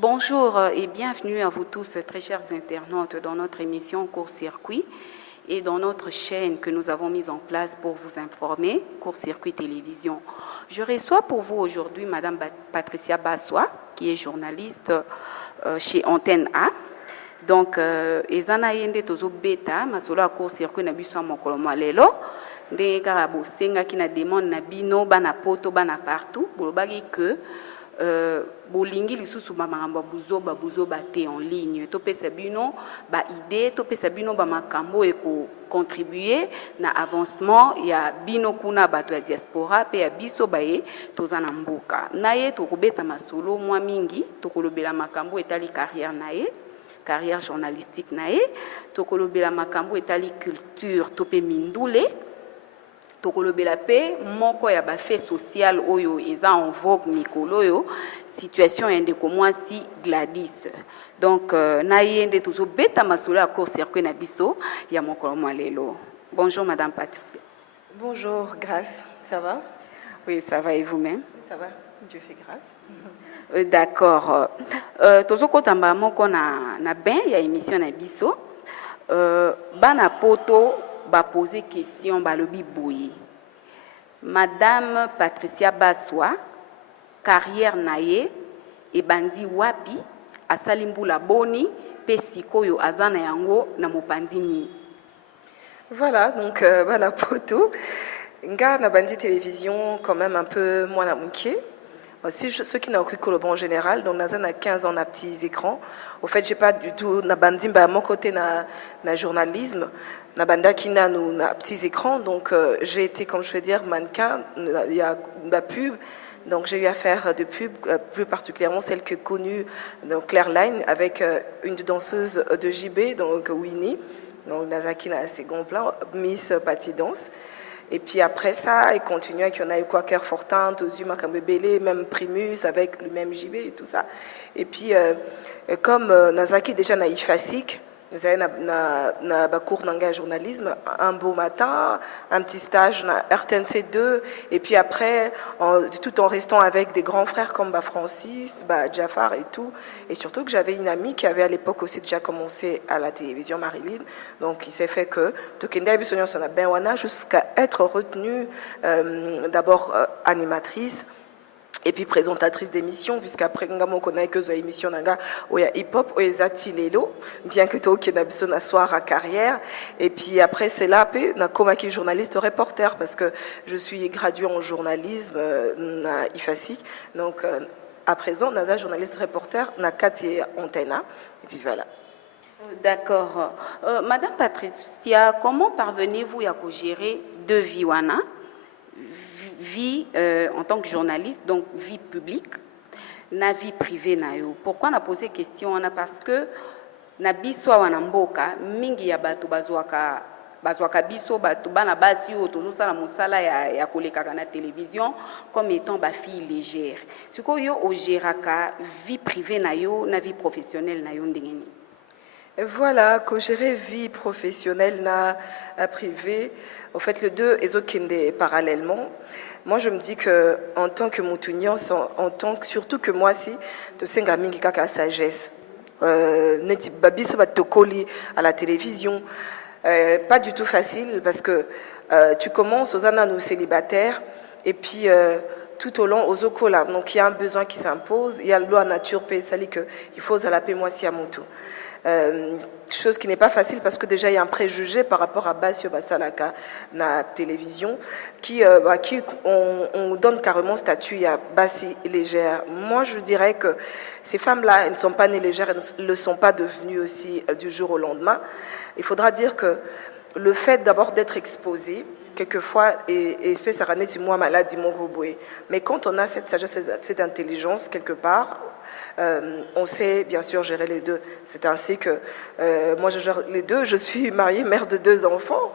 Bonjour et bienvenue à vous tous, très chers internautes, dans notre émission Court-Circuit et dans notre chaîne que nous avons mise en place pour vous informer, Court-Circuit Télévision. Je reçois pour vous aujourd'hui Madame Patricia Bassois, qui est journaliste chez Antenne A. Donc, ezana yende tozo beta masolo a Court-Circuit na biso mokolo lelo ndenge kaka bosengaki na demande na bino bana poto bana partout bolobaki que bolingi lisusu bamakambo buzoba te en ligne topesa bino ba idée topesa bino bamakambo eko contribuer na avancement ya bino kuna bato ya diaspora pe ya biso baye toza na mboka na ye tokobeta masolo mwa mingi tokolobela makambo etali carrière na ye carrière journalistique na ye tokolobela makambo etali culture tope mindule tokolobela pe moko ya ba fait social oyo eza en vogue mikolo oyo situation ya ndeko mwasi Gladys. Donc na ye nde tozo beta masolo ya Court-Circuit na biso ya mokolo mwa lelo. Bonjour Madame Patricia. Bonjour Grâce, ça va? Oui, ça va et vous-même? Ça va, Dieu fait grâce. D'accord. Tozo kotamba moko na ben ya émission na biso. Bana poto ba poser question balobi boye. Madame Patricia Bassois, carrière naye e bandi wapi asalimbula boni pe sikoyo azana yango na mopandi ni. Voilà, donc bana poto nga na bandi télévision quand même un peu moins na mouké. Aussi ceux qui n'ont cru que le bon en général, donc Nazan a 15 ans na petits écrans. Au fait, j'ai pas du tout na bandi à mon côté na journalisme. Na banda qui na petits écrans, donc j'ai été, comme je veux dire, mannequin. Il y a la pub, donc j'ai eu à faire de pub, plus particulièrement celle que connue donc Claire Line avec une danseuse de JB, donc Winnie, donc Nazaki na second plan, Miss Patty Dance. Et puis après ça, il continue avec y en a eu Quaker Fortin, Tozuma Kambebele, même Primus avec le même JB et tout ça. Et puis comme Nazaki déjà naïf facile, nous avons na cours d'engagement journalisme, un beau matin, un petit stage na RTNC 2, et puis après, tout en restant avec des grands frères comme Francis, Jafar et tout, et surtout que j'avais une amie qui avait à l'époque aussi déjà commencé à la télévision, Marilyn, donc il s'est fait que Tokenda Bisonyo s'en a bien wana jusqu'à être retenue d'abord animatrice, et puis présentatrice d'émission, puisqu'après on connaît que les émissions où il y a hip-hop, où il y a Lelo, bien que toi qui n'a besoin soir à carrière. Et puis après c'est là na comme qui journaliste reporter parce que je suis graduée en journalisme na IFASI. Donc à présent naza journaliste reporter na Cathy Antena. Et puis voilà. D'accord. Madame Patricia, comment parvenez-vous à gérer deux vies wana? Vie en tant que journaliste, donc vie publique, na vie privée na yo. Pourquoi on a posé question? On a parce que na biso wana mboka mingi ya bato bazwaka biso bato bana basi o tozo sala musala ya kolekaka na télévision comme étant ba fille légère. Siko yo o géraka vie privée na yo na vie professionnelle na yo ndengeni. Voilà, que gérer vie professionnelle na privée, en fait les deux ezokende parallèlement. Moi je me dis que en tant que Moutunian, surtout que moi si de senga mingi kaka sagesse. Neti babiso batokoli à la télévision, pas du tout facile parce que tu commences aux années célibataires et puis tout au long aux okola. Donc il y a un besoin qui s'impose, il y a la loi nature paye sali que il faut à la paix moi si à mon tour. Chose qui n'est pas facile parce que déjà il y a un préjugé par rapport à Basio Basalaka na télévision qui on donne carrément statut à Bassi légère. Moi je dirais que ces femmes-là elles ne sont pas nées légères, elles ne le sont pas devenues aussi du jour au lendemain. Il faudra dire que le fait d'abord d'être exposé quelquefois et fait ça ramener moi malade mon robot. Mais quand on a cette sagesse, cette intelligence quelque part, on sait bien sûr gérer les deux. C'est ainsi que moi je gère les deux. Je suis mariée, mère de 2 enfants.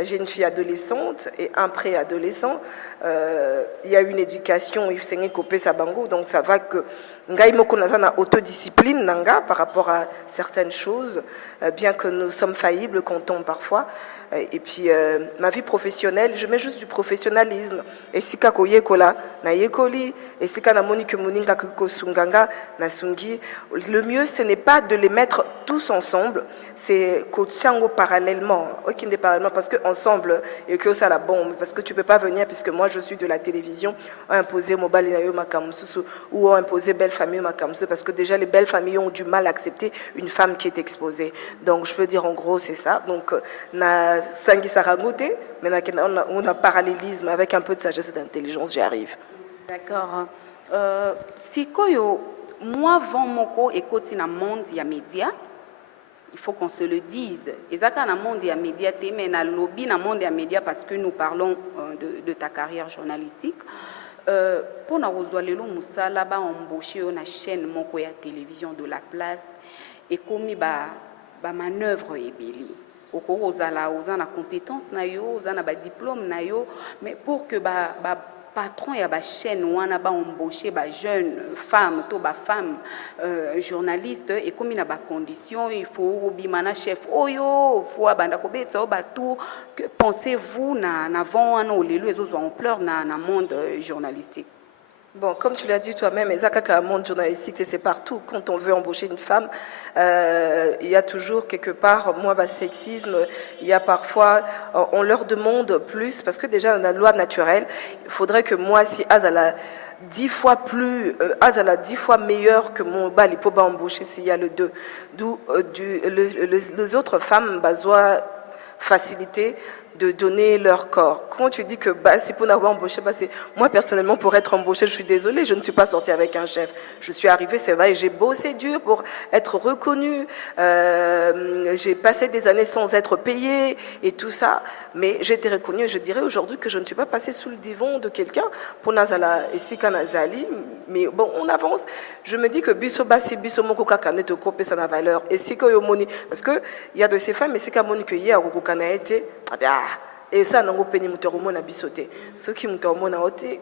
J'ai une fille adolescente et un préadolescent. Il y a une éducation, il s'est copé sa bango, donc ça va que ngai moko nazana autodiscipline nanga par rapport à certaines choses, bien que nous sommes faillibles, comptons parfois. Et puis, ma vie professionnelle, je mets juste du professionnalisme. Et si kako yekola, na yekoli, et si kana moni que moninga ko sunganga, na sungi. Le mieux, ce n'est pas de les mettre tous ensemble, c'est qu'au tiango parallèlement, parallèlement, parce qu'ensemble, et que ça la bombe, parce que tu ne peux pas venir, puisque moi je suis de la télévision, imposer Mobali Nayo Makamsusu ou imposer Belle Famille Makamsusu, parce que déjà les belles familles ont du mal à accepter une femme qui est exposée. Donc je peux dire en gros c'est ça. Donc na sangi saragote, mais on a parallélisme avec un peu de sagesse et d'intelligence, j'y arrive. D'accord. Sikoyo, moi vent moko ekoti na monde ya média. Il faut qu'on se le dise. Et ça, dans le monde des médias, mais dans le lobby, dans le monde des médias, parce que nous parlons de ta carrière journalistique. Pour nous rejoindre, nous avons embauché une chaîne de télévision de la place et commis des manœuvres ébélies. Au cours où on a compétences, on a des diplômes, mais pour que patron ya ba chaîne wana ba embaucher ba jeune femme to ba femme journaliste et comme il a ba condition il faut bimana chef oyo faut banda ko betso ba tout que pensez-vous na vent wana olelo ezo zo ampleur na monde journalistique. Bon, comme tu l'as dit toi-même, un monde journalistique, c'est partout. Quand on veut embaucher une femme, il y a toujours quelque part, sexisme, il y a parfois, on leur demande plus, parce que déjà dans la loi naturelle, il faudrait que moi, si Azala 10 fois plus, Azala 10 fois meilleur que mon bal, il peut pas embaucher s'il y a le 2. D'où les autres femmes, besoin facilité de donner leur corps. Quand tu dis que c'est pour n'avoir embauché, moi personnellement pour être embauchée, je suis désolée, je ne suis pas sortie avec un chef. Je suis arrivée, c'est vrai, j'ai bossé dur pour être reconnue. J'ai passé des années sans être payée et tout ça, mais j'ai été reconnue. Je dirais aujourd'hui que je ne suis pas passée sous le divan de quelqu'un pour Nazala et Sika Nazali, mais bon, on avance. Je me dis que Bisoba, si Bisomoko Kakane te coupe, ça n'a valeur. Et Sika Yomoni, parce qu'il y a de ces femmes, et Sika Moni que hier, Kokana été, et ça, non, on a bisoté. Ceux qui ont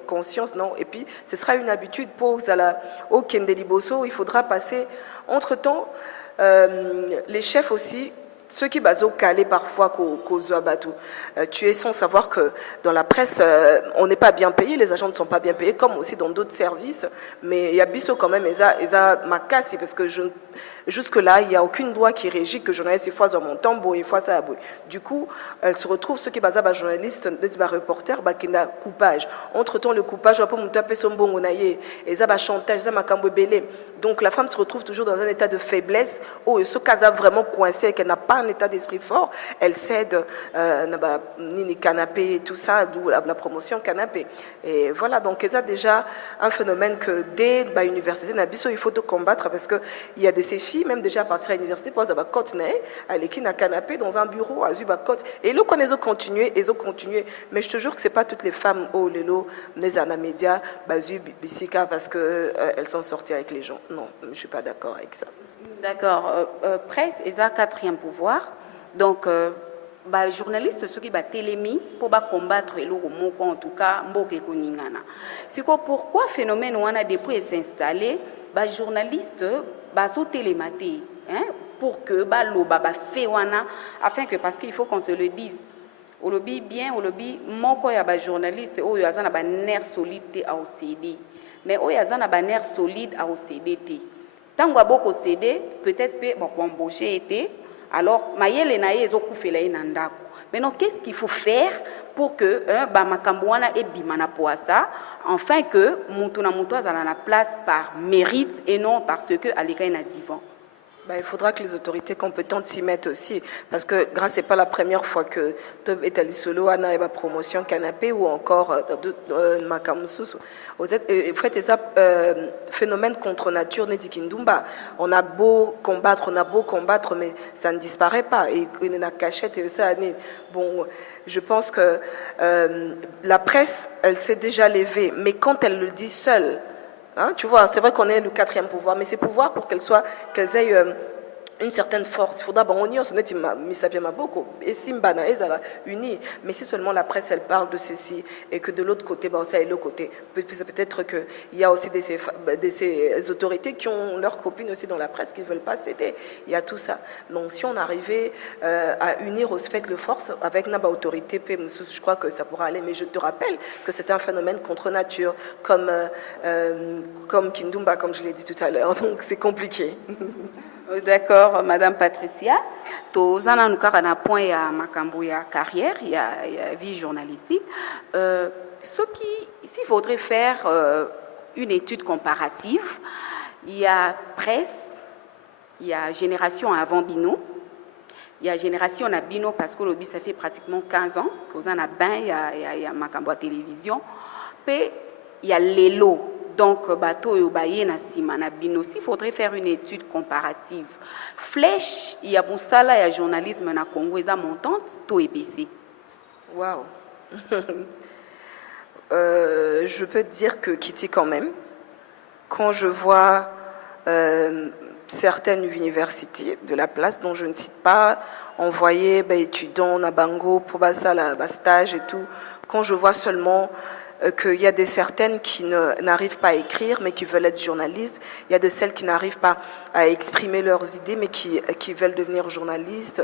conscience, non. Et puis, ce sera une habitude pour au Kendeliboso. Il faudra passer. Entre-temps, les chefs aussi, ceux qui baso calés parfois qu'aux abatou. Tu es sans savoir que dans la presse, on n'est pas bien payé, les agents ne sont pas bien payés, comme aussi dans d'autres services. Mais il y a biso quand même, et ça m'a cassé parce que jusque-là, il n'y a aucune loi qui régit que journaliste, il faut dans mon tambour, il faut ça. Du coup, elle se retrouve, ceux qui basent journaliste, des reporters, qui n'a coupage. Entre-temps, le coupage, on peut me taper son bon, on a et ça chantage, ça m'a belé. Donc la femme se retrouve toujours dans un état de faiblesse, où ce cas vraiment coincé, qu'elle n'a pas un état d'esprit fort, elle cède, ni canapé, tout ça, d'où la promotion canapé. Et voilà, donc il y a déjà un phénomène que dès l'université, il faut combattre parce qu'il y a de ces filles, même déjà à partir de l'université, pour avoir côte elle est un canapé dans un bureau, à Zuba côte. Et là, quand ils ont continué, mais je te jure que ce n'est pas toutes les femmes, les médias, Bissika, parce qu'elles sont sorties avec les gens. Non, je ne suis pas d'accord avec ça. D'accord. Presse est un quatrième pouvoir. Donc, journaliste, ceux qui ont télémis pour combattre le moko, en tout cas, mboke koningana. C'est pourquoi le phénomène où on a depuis s'installer, journaliste, so télématé, pour que fait wana, afin que parce qu'il faut qu'on se le dise. Au lobby bien, au lobby, moko ya journaliste, oh yazana ba nerf solide à OCD. Mais oh yazana ba nerf solide à OCD. Tant que beaucoup cédé, peut-être pour embaucher été, alors mayele na yezo kufela inandako. Maintenant, qu'est-ce qu'il faut faire pour que makamboana et bimana poasa, enfin que mutuna mutoa dans la place par mérite et non parce que alika ina divan. Il faudra que les autorités compétentes s'y mettent aussi, parce que grâce c'est pas la première fois que Tob est allé solo à la promotion canapé ou encore Makamususu. En fait, ça phénomène contre nature Nedikindumba. On a beau combattre, mais ça ne disparaît pas. Et il y a cachette et ça. Bon, je pense que la presse, elle s'est déjà levée, mais quand elle le dit seule. Tu vois, c'est vrai qu'on est le quatrième pouvoir, mais c'est pouvoir pour qu'elles aient une certaine force. Il faudra on se net beaucoup et Simbana ezala unis. Mais si seulement la presse elle parle de ceci et que de l'autre côté ça est l'autre côté, peut-être que il y a aussi ces autorités qui ont leurs copines aussi dans la presse qui ne veulent pas céder. Il y a tout ça. Donc si on arrivait à unir au fait le force avec Naba autorité, je crois que ça pourra aller. Mais je te rappelle que c'est un phénomène contre nature, comme Kindumba, comme je l'ai dit tout à l'heure. Donc c'est compliqué. D'accord, Madame Patricia. Tozana nous un point à makambo ya carrière, il y a vie journalistique. Ce qui, s'il faudrait faire une étude comparative, il y a presse, il y a génération avant Bino, il y a génération à Bino parce que le ça fait pratiquement 15 ans. Tozana ben il y a makambo à télévision, puis il y a l'élo. Donc, bateau et obaye na sima na bino. S'il faudrait faire une étude comparative, flèche, il y a bon ça là, il y a journalisme na Congo, ils montante, taux est baissé. Waouh. Je peux te dire que Kitty quand même, quand je vois certaines universités de la place dont je ne cite pas, envoyer étudiants na bango pour ça la stage et tout, quand je vois seulement qu'il y a certaines qui n'arrivent pas à écrire, mais qui veulent être journalistes. Il y a de celles qui n'arrivent pas à exprimer leurs idées, mais qui veulent devenir journalistes.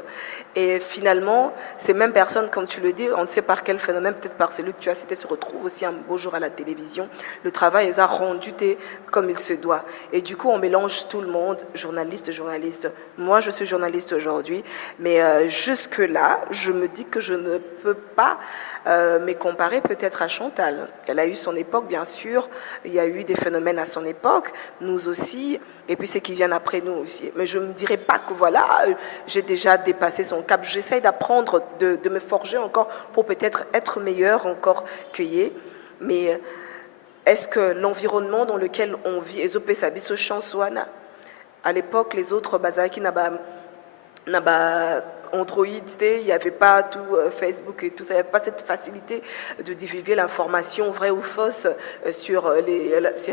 Et finalement, ces mêmes personnes, comme tu le dis, on ne sait par quel phénomène, peut-être par celui que tu as cité, se retrouvent aussi un beau jour à la télévision. Le travail les a rendus comme il se doit. Et du coup, on mélange tout le monde, journaliste. Moi, je suis journaliste aujourd'hui, mais jusque-là, je me dis que je ne peux pas me comparer peut-être à Chantal. Elle a eu son époque, bien sûr. Il y a eu des phénomènes à son époque, nous aussi, et puis ceux qui viennent après nous aussi. Mais je ne me dirais pas que voilà, j'ai déjà dépassé son cap. J'essaye d'apprendre, de me forger encore pour peut-être être meilleur encore qu'hier. Mais est-ce que l'environnement dans lequel on vit, Ezopé Sabiso Chansouana, à l'époque, les autres Bazaki n'aba Android, il n'y avait pas tout Facebook et tout ça, il n'y avait pas cette facilité de divulguer l'information vraie ou fausse sur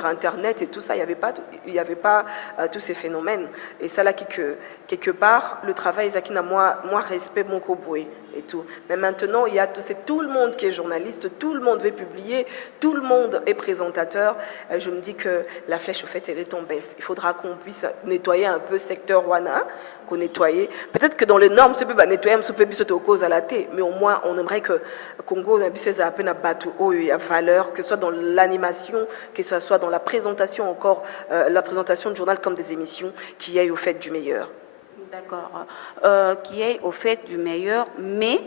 Internet et tout ça, il n'y avait pas tous ces phénomènes. Et ça là, quelque part, le travail, Zakina, moi respect mon cowboy et tout. Mais maintenant, c'est tout le monde qui est journaliste, tout le monde veut publier, tout le monde est présentateur. Je me dis que la flèche, au fait, elle est en baisse. Il faudra qu'on puisse nettoyer un peu le secteur Wana, qu'on nettoie. Peut-être que dans les normes, on peut nettoyer, on peut nettoyer cause à la thé, mais au moins, on aimerait que Congo ait un peu de valeur, que ce soit dans l'animation, que ce soit dans la présentation encore, la présentation de journal comme des émissions, qui aillent au fait du meilleur. D'accord. Qui est au fait du meilleur, mais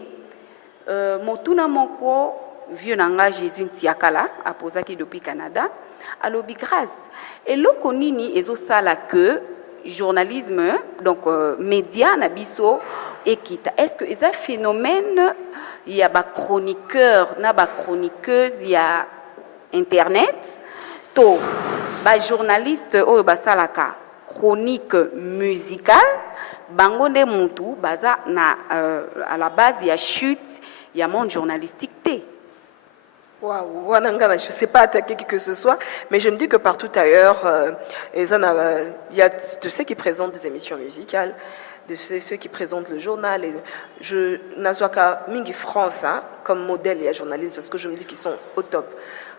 Motuna Moko, vieux nanga Jésus Tiakala, a posé depuis Canada, à l'obi grâce. Et le konini est au sala que journalisme, donc média, nabiso, équita. Est-ce que c'est un phénomène, il y a des chroniqueurs, des chroniqueuses, il y a Internet, to, des journalistes, oh, salaka, chronique musicale, bangonde mutu, baza na à la base il y a chute, il y a monde journalistique té. Waouh, je ne sais pas attaquer qui que ce soit, mais je me dis que partout ailleurs, il y a de ceux qui présentent des émissions musicales, de ceux qui présentent le journal. Et je n'azoaka Mingi France comme modèle et journaliste parce que je me dis qu'ils sont au top.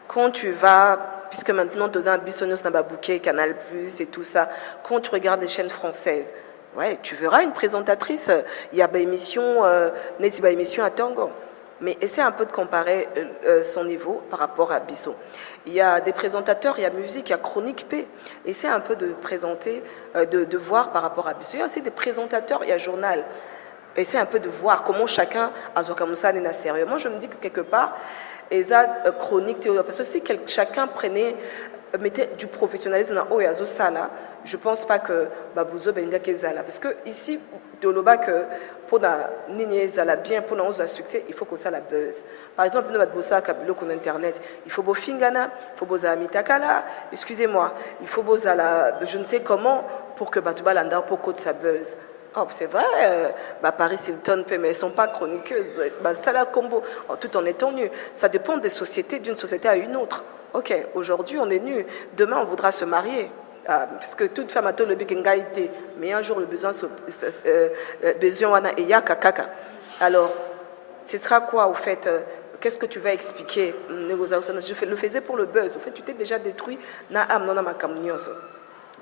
Quand tu vas, puisque maintenant tu as un Bissonnos Nababouké, Canal Plus et tout ça, quand tu regardes les chaînes françaises, ouais, tu verras une présentatrice, il y a une émission, émission à Tango. Mais essaie un peu de comparer son niveau par rapport à Bissot. Il y a des présentateurs, il y a musique, il y a chronique P. Essaie un peu de présenter, de voir par rapport à Bissot. Il y a aussi des présentateurs, il y a journal. Essaie un peu de voir comment chacun a son n'est sérieux. Moi, je me dis que quelque part, esa chronique, parce que si chacun mettait du professionnalisme dans haut et à Sala, je ne pense pas que Babouzo Benga Kezala. Parce que ici, de l'Oba, que pour la bien, pour un succès, il faut que ça la buzz. Par exemple, nous avons bossé avec Internet. Il faut Bofingana, il faut Boza Mitakala, excusez-moi, il faut Boza je ne sais comment, pour que Batouba Landa, pour que ça buzz. Oh, c'est vrai, Paris Hilton, mais elles ne sont pas chroniqueuses. Ça la combo, tout en étant nu. Ça dépend des sociétés, d'une société à une autre. Ok, aujourd'hui on est nu, demain on voudra se marier. puisque toute femme a tout le but qu'engaité, mais un jour le besoin wana et yaka kaka. Alors, ce sera quoi au fait qu'est-ce que tu vas expliquer? Je le faisais pour le buzz. Au fait, tu t'es déjà détruit na âme non ma camnioso.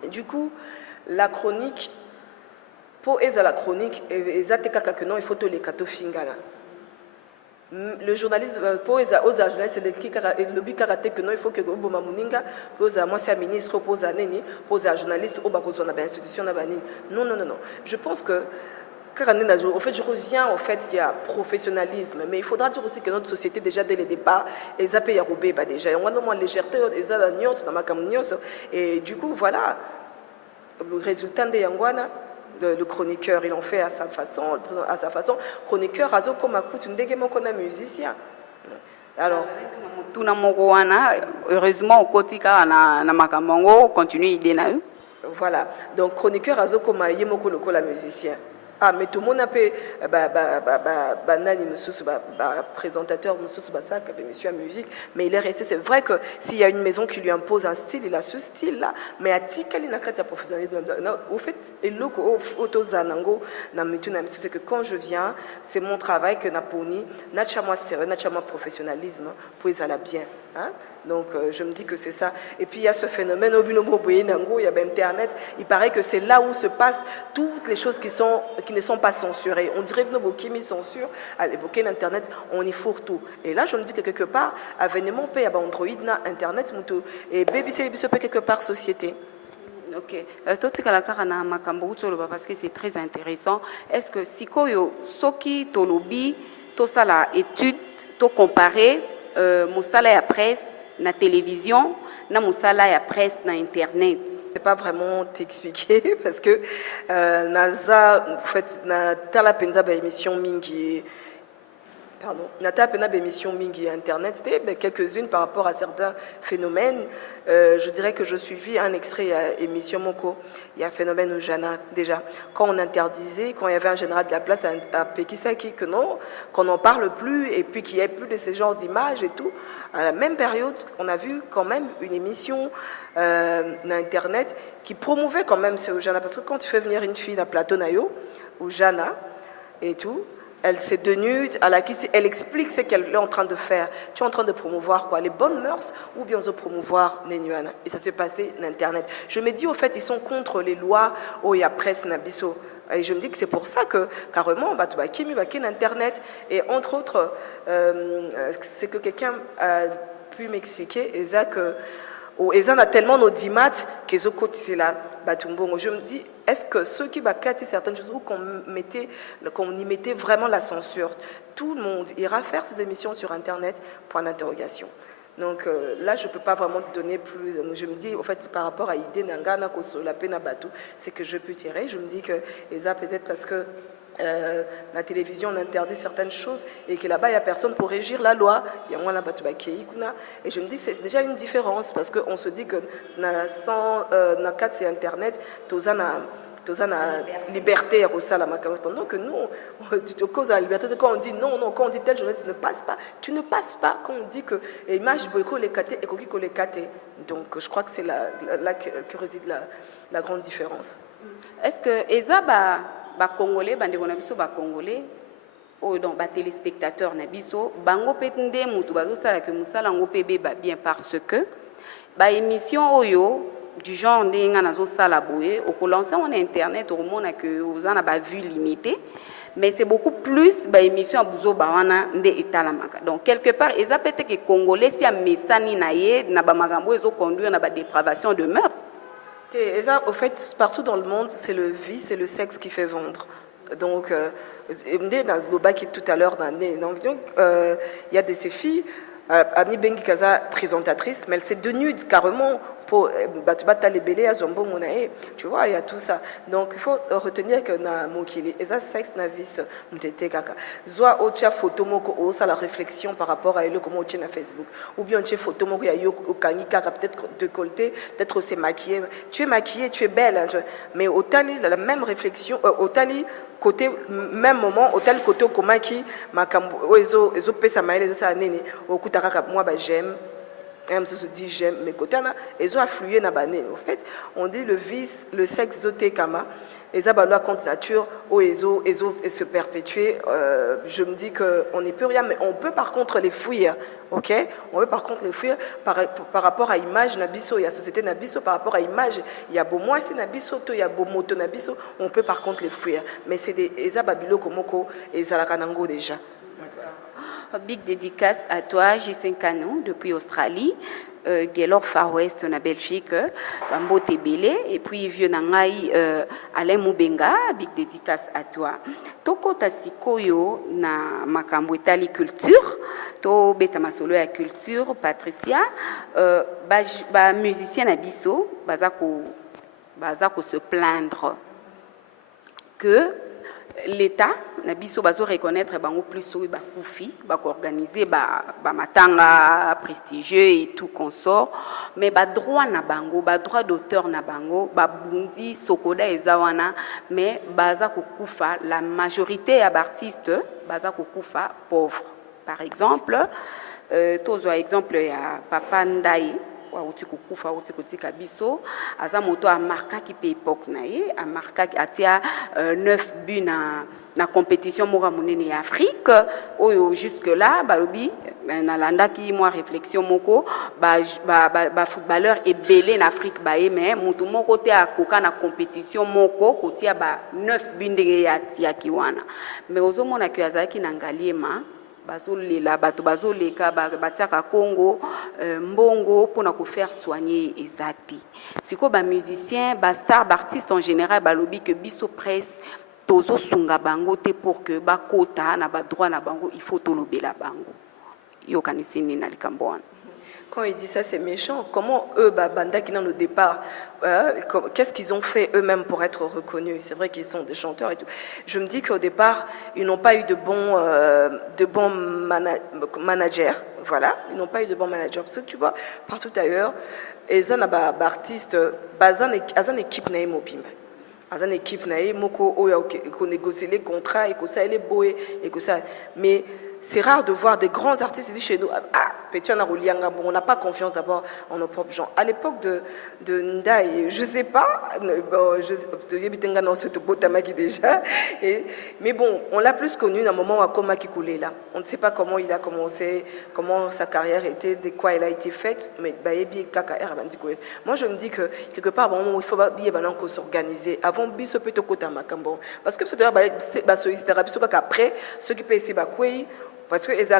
Et du coup, la chronique, pour la chronique, il faut te les kato fingana. Le journaliste, pour les journalistes, le but karaté que non, il faut que Obama Muninga pose à moi, c'est un ministre, pose à Neni, pose à un journaliste, au Bakozo, on a une institution, on a non, non, non, non. Je pense que, en fait, je reviens, en fait, il y a professionnalisme, mais il faudra dire aussi que notre société, déjà dès le départ, les a payé à Roubaix, déjà, on a moins légèreté, les a la nios, dans ma camnios, et du coup, voilà, le résultat de Yangwana. Le chroniqueur, il en fait à sa façon, chroniqueur, azo comme à coup, tu ne musicien. Alors, heureusement, au quotidien, na makamongo, continue idée na eux. Voilà, donc chroniqueur, azo comme à yemoko le musicien. Ah, mais tout le monde a fait présentateur, monsieur à musique, mais il est resté. C'est vrai que s'il y a une maison qui lui impose un style, il a ce style-là. Mais à Tika, il n'a qu'à professionnalisme. Au fait, c'est que quand je viens, c'est mon travail que Naponi, Nachama sérieux, Nachama professionnalisme, pour les aller bien. Hein? Donc je me dis que c'est ça. Et puis il y a ce phénomène au il y a Internet. Il paraît que c'est là où se passent toutes les choses qui ne sont pas censurées. On dirait que nos Kimi censure à l'époque Internet, on y fourre tout. Et là je me dis que quelque part, avènement paye à Android, na Internet, et baby c'est quelque part société. Ok. Parce que c'est très intéressant. Est-ce que si koyo soki tolobi to ça la étude to comparer musala ya presse na télévision na musala ya presse na internet? Je ne sais pas vraiment t'expliquer parce que naza en fait na tala penza ba émission mingi. Pardon, Nata Pena émission Mingi Internet, c'était quelques-unes par rapport à certains phénomènes. Je dirais que je suivis un extrait à émission Moko. Il y a un phénomène au Jana déjà. Quand on interdisait, quand il y avait un général de la place à Pekisaki, que non, qu'on n'en parle plus et puis qu'il n'y ait plus de ce genre d'images et tout. À la même période, on a vu quand même une émission Internet qui promouvait quand même ce Jana. Parce que quand tu fais venir une fille à Plateau Nayo, au Jana et tout, elle s'est dénude, elle explique ce qu'elle est en train de faire. Tu es en train de promouvoir quoi? Les bonnes mœurs ou bien de promouvoir Nenuana? Et ça s'est passé sur Internet. Je me dis au fait, ils sont contre les lois où il y a presse Nabiso. Et je me dis que c'est pour ça que carrément, Kimi va Internet. Et entre autres, c'est que quelqu'un a pu m'expliquer, Ezan a tellement nos dimats qu'ils ont c'est là. Je me dis, est-ce que ceux qui battent certaines choses ou qu'on y mettait vraiment la censure, tout le monde ira faire ces émissions sur Internet? Point d'interrogation. Donc là, je ne peux pas vraiment te donner plus. Je me dis, en fait, par rapport à l'idée d'Angana, la peine à Batou, c'est que je peux tirer. Je me dis que Eza, peut-être parce que la télévision on interdit certaines choses et que là-bas il n'y a personne pour régir la loi. Il y a moins la et je me dis que c'est déjà une différence parce qu'on se dit que sans c'est Internet, tout la liberté pendant que nous, cause de la liberté, quand on dit non, quand on dit tel journaliste ne passe pas, tu ne passes pas quand on dit que l'image boycott les catés et qu'on les catés. Donc je crois que c'est là que réside la grande différence. Est-ce que Ezaba Congolais, bande biso ba Congolais, ou donc ba téléspectateurs na biso, bango petinde mutu bazo sala que musala ngo pebe ba bien parce que ba émission oyo du genre ndenga nazo sala boye, au lancer on internet au monde que vous en avez vu limité, mais c'est beaucoup plus ba émission abuzo ba wana nde etalamaka. Donc quelque part eza peut-être que Congolais si a mesani na ye na ba magambo ezo conduire na ba dépravation de mœurs. Et ça, au fait, partout dans le monde, c'est le vice et le sexe qui fait vendre. Donc, tout à l'heure, il y a de ces filles, Ami Bengi Kaza, présentatrice, mais elle s'est dénude carrément pour les bélés à Zombo Monae. Tu vois, il y a tout ça. Donc, il faut retenir que na mokili, et ça, sexe na vice, mtete kaka. Zoa ocha photo moko, o ça la réflexion par rapport à elle, comment on na Facebook. Ou bien on photo moko, il y a yo kangi kaka, peut-être décolleté, peut-être c'est maquillé. Tu es maquillée, tu es belle, hein, mais au tali, la même réflexion, au tali, côté même moment au tel côté comment qui makambo ezo pesa maele ça nene okuta kaka moi j'aime Même se dit j'aime mes côtés, ils ont afflué na bané. En fait, on dit le vice, le sexe zoté kama, et ça loi contre nature, au ezo et se perpétuer. Je me dis qu'on n'y peut rien, mais on peut par contre les fuir, ok? On peut par contre les fuir par rapport à l'image nabiso, il y a société nabiso, par rapport à l'image, il y a beau moi c'est nabiso, il y a beau moto nabiso, on peut par contre les fuir. Mais c'est des eza babilo komoko et zalakanango déjà. Big dédicace à toi, J5 Canon, depuis Australie, Gaylord Far West, en Belgique, Bambo Tebele, et puis vieux Nangai, Alain Moubenga, big dédicace à toi. Toko Tasikoyo na makambo etali culture, to beta masolo ya culture, Patricia, ba musicien na biso, bazako se plaindre que l'État na biso bazo reconnaître bango plus soki bakufi organiser ba matanga prestigieux et tout consort, mais ba droit na bango ba droit d'auteur na bango ba bundi sokoda ezawana, mais baza kokufa la majorité ya artistes baza kokufa pauvre. Par exemple, tozo exemple ya Papa Ndai wauti kukufa wauti kotika biso aza moto amarkaki pe époque na ye amarkaki atia 9 buts na compétition moko monene ya Afrique oyo jusque là balobi nalandaki moi réflexion moko ba footballeur ebele na Afrique baye mais moto moko te akoka na compétition moko kotia ba 9 buts ndenge ya tia kiwana mais ozomona ke azalaki na ngaliema bazolela bato bazoleka batiaka Congo mbongo pour na ko faire soigner ezati siko ba musicien ba star ba artiste en général balobi que biso presse tozo sunga bango te pour que ba kota na ba droit na bango il faut tolobela bango yo kanisini na likamboana. Quand il dit ça, c'est méchant. Comment eux, Banda qui dans le départ, qu'est-ce qu'ils ont fait eux-mêmes pour être reconnus? C'est vrai qu'ils sont des chanteurs et tout. Je me dis qu'au départ, ils n'ont pas eu de bons managers. Voilà, ils n'ont pas eu de bons managers. Parce que tu vois, partout ailleurs, ils ont des artistes, ils ont une équipe naïe mobile. Ils ont une équipe naïe, moko qui négocie les contrats et que ça est beau et que ça. Mais c'est rare de voir des grands artistes ici chez nous. Ah, Petiana Roulianga, bon, on n'a pas confiance d'abord en nos propres gens. À l'époque de Ndai, je ne sais pas, déjà. Mais bon, on l'a plus connu dans un moment où Akoma qui coulait là. On ne sait pas comment il a commencé, comment sa carrière était, de quoi elle a été faite. Mais moi, je me dis que quelque part, bon, il faut s'organiser. Avant, biso peut kota makambo. Parce que c'est solliciter après, ceux qui paient ici, parce que il y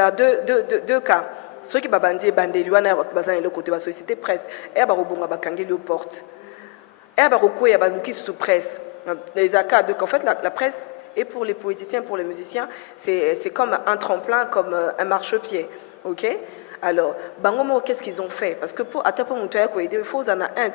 a deux cas. Ceux qui babandi bandeli wana bazana le côté de la société presse et barobonga bakangi le porte. Et baroko ya baluki sous presse. Les cas donc en fait la presse et pour les politiciens, pour les musiciens, c'est comme un tremplin, comme un marchepied. OK? Alors, bangomo, qu'est-ce qu'ils ont fait? Parce que pour atteindre mon toit, il faut en avoir un,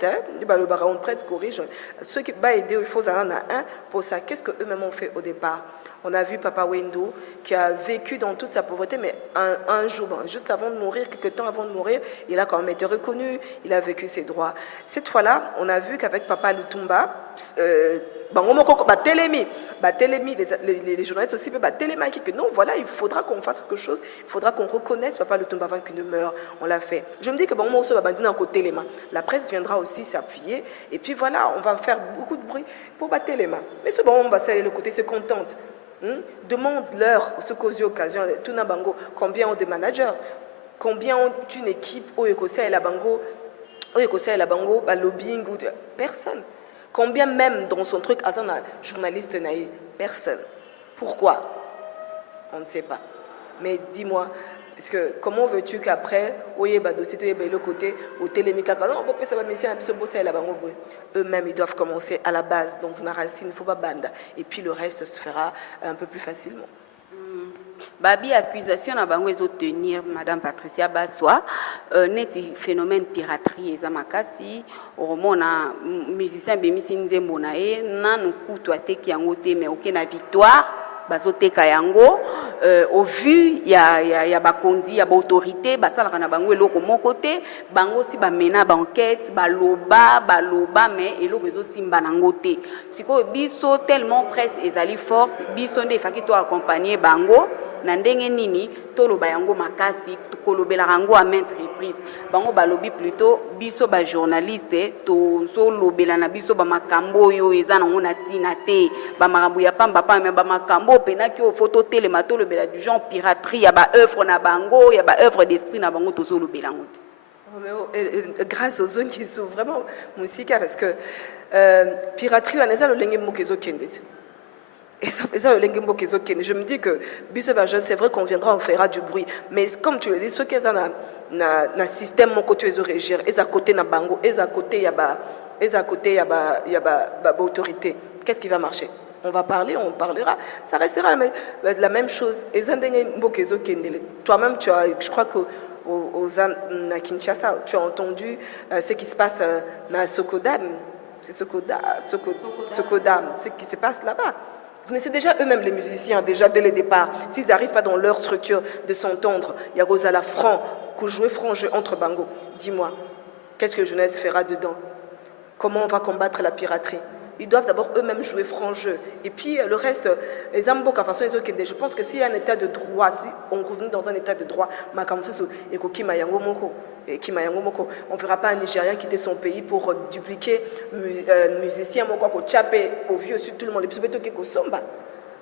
le baron prêtre corrige. Ceux qui vont aider, il faut en avoir un pour ça. Qu'est-ce qu'eux-mêmes ont fait au départ? On a vu Papa Wendo qui a vécu dans toute sa pauvreté, mais un jour, juste avant de mourir, quelques temps avant de mourir, il a quand même été reconnu, il a vécu ses droits. Cette fois-là, on a vu qu'avec Papa Lutumba, les journalistes aussi, que non, voilà, il faudra qu'on fasse quelque chose, il faudra qu'on reconnaisse Papa Lutumba avant qu'il ne meure. On l'a fait. Je me dis que la presse viendra aussi s'appuyer, et puis voilà, on va faire beaucoup de bruit pour battre les mains. Mais c'est bon, on va saluer le côté, se contente. Demande-leur, ce qu'aux occasions, tout na bango, combien ont de managers, combien ont une équipe au Écossais et la bango, lobbying ou personne. Combien même dans son truc, un journaliste naïf, personne. Pourquoi? On ne sait pas. Mais dis-moi, parce que comment veux-tu qu'après, le côté, au télémica, eux-mêmes ils doivent commencer à la base, donc Narasine, il faut pas bande, et puis le reste se fera un peu plus facilement. Babi accusation na bango tenir Madame Patricia Bassoa neti phénomène piraterie ezamakasi oromona musicien bemisi nzembo na ye nanu kutu ateki yango te mais okena victoire bazoteka yango au vu ya bakondi ya autorité basalaka na bango eloko moko te bango si bamena ba enquête baloba mais eloko ezosimba nango te sikoyo biso tellement presse ezali force biso nde efaki to accompagner bango na ndenge nini toloba yango makasi kolobela yango à maintes reprises bango balobi plutôt biso ba journaliste to lobela na biso ba makambo yo eza nango na tina te ba makambo ya pamba pamba ba makambo penaki o photo telema tolobela du genre piraterie ya ba œuvre na bango ya ba œuvre d'esprit na bango to lobela yango te. Grâce aux zones qui sont vraiment musiques parce que piraterie on eza lolenge mokezo kende. Et ça, je me dis que c'est vrai qu'on viendra, on fera du bruit. Mais comme tu le dis, ceux qui ont un système, mon côté, ils régir, ils à côté na bango, ils à côté, il y a autorité. Qu'est-ce qui va marcher? On va parler, on parlera. Ça restera la même chose. Toi-même, je crois que à Kinshasa, tu as entendu ce qui se passe à Sokodam. C'est Sokodam, ce qui se passe là-bas. Mais c'est déjà eux-mêmes les musiciens, déjà dès le départ. S'ils n'arrivent pas dans leur structure de s'entendre, il y a Rosala franc, que jouer franc jeu entre bango. Dis-moi, qu'est-ce que jeunesse fera dedans? Comment on va combattre la piraterie? Ils doivent d'abord eux-mêmes jouer franc jeu. Et puis le reste, les amboka façon ils ont je pense que s'il y a un état de droit, si on revient dans un état de droit, on ne verra pas un Nigérien quitter son pays pour dupliquer musicien au vieux sur tout le monde.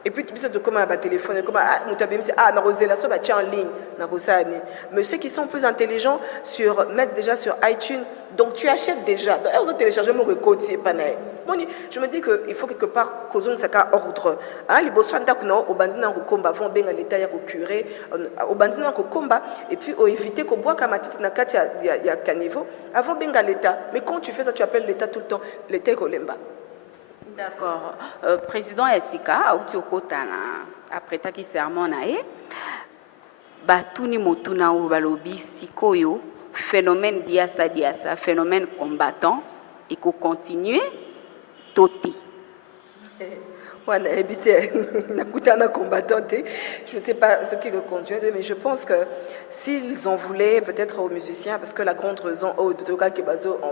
Et puis tu sais comment un téléphone, comment na rosela so en ligne, na rosani. Mais ceux qui sont plus intelligents mettent déjà sur iTunes. Donc tu achètes déjà. D'ailleurs, vous téléchargez mon code c'est pas naïf. Je me dis qu'il faut quelque part causer un ordre. Les bossons d'accord au bandina au combat vont bien à l'état ya curé au bandina au combat et puis au éviter qu'on boit comme na kati ya caniveau avant bien à l'état. Mais quand tu fais ça tu appelles l'état tout le temps l'état kolemba. D'accord. Président Esika, après taki sermon nae, batuni motuna ou balobi sikoyo, phénomène diasa, phénomène combattant, et qu'on continue toti. Je ne sais pas ce qui continue, mais je pense que s'ils en voulaient peut-être aux musiciens, parce que la grande raison en